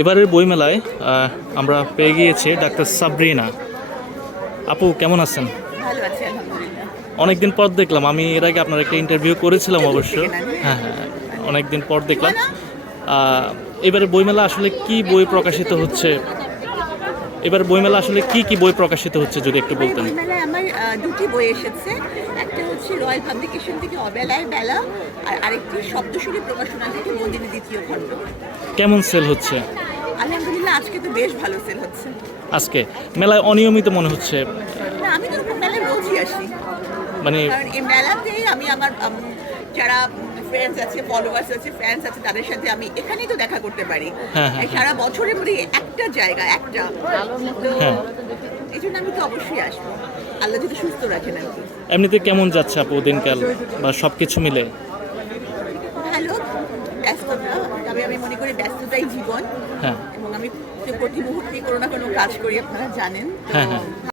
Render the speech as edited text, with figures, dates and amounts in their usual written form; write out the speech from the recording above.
এবারের বইমেলায় আমরা পেয়ে গিয়েছি ডাক্তার সাবরিনা আপু। কেমন আছেন? ভালো আছি আলহামদুলিল্লাহ। অনেকদিন পর দেখলাম, আমি এর আগে আপনার একটা ইন্টারভিউ করেছিলাম অবশ্য। থেকে না, হ্যাঁ হ্যাঁ, অনেকদিন পর দেখলাম। এবারে বইমেলা আসলে কি বই প্রকাশিত হচ্ছে? এবার বইমেলা আসলে কি কি বই প্রকাশিত হচ্ছে যদি একটু বলতেন। বইমেলায় আমার দুটি বই এসেছে। একটা হচ্ছে রয়্যাল পাবলিকেশন থেকে অবেলায় বেলা, আর আরেকটি শব্দশুরি প্রকাশনা থেকে মন্দিরের দ্বিতীয় খণ্ড। কেমন সেল হচ্ছে আলহামদুলিল্লাহ আজকে তো বেশ ভালো সেল হচ্ছে। আজকে? মেলায় অনিয়মিত মনে হচ্ছে, না, আমি তো মেলায় রোজই আসি, মানে কারণ এই মেলাতে আমি আমার যারা ফ্রেন্ডস আছে, ফলোয়ার্স আছে, ফ্যান্স আছে, তাদের সাথে আমি এখানেই তো দেখা করতে পারি। হ্যাঁ, হ্যাঁ, এই সারা বছরের মধ্যে একটা জায়গা একটা তো হ্যাঁ। এই জন্য আমি তো অবশ্যই আসবো, আল্লাহ যদি সুস্থ রাখেন আর কি। এমনিতে কেমন যাচ্ছে আপু দিনকাল বা সব কিছু মিলে? ভালো, ব্যস্ততা, তবে আমি মনে করি ব্যস্ততাই জীবন। হ্যাঁ এবং আমি প্রতি মুহূর্তে কোনো না কোনো কাজ করি, আপনারা জানেন তো। হ্যাঁ হ্যাঁ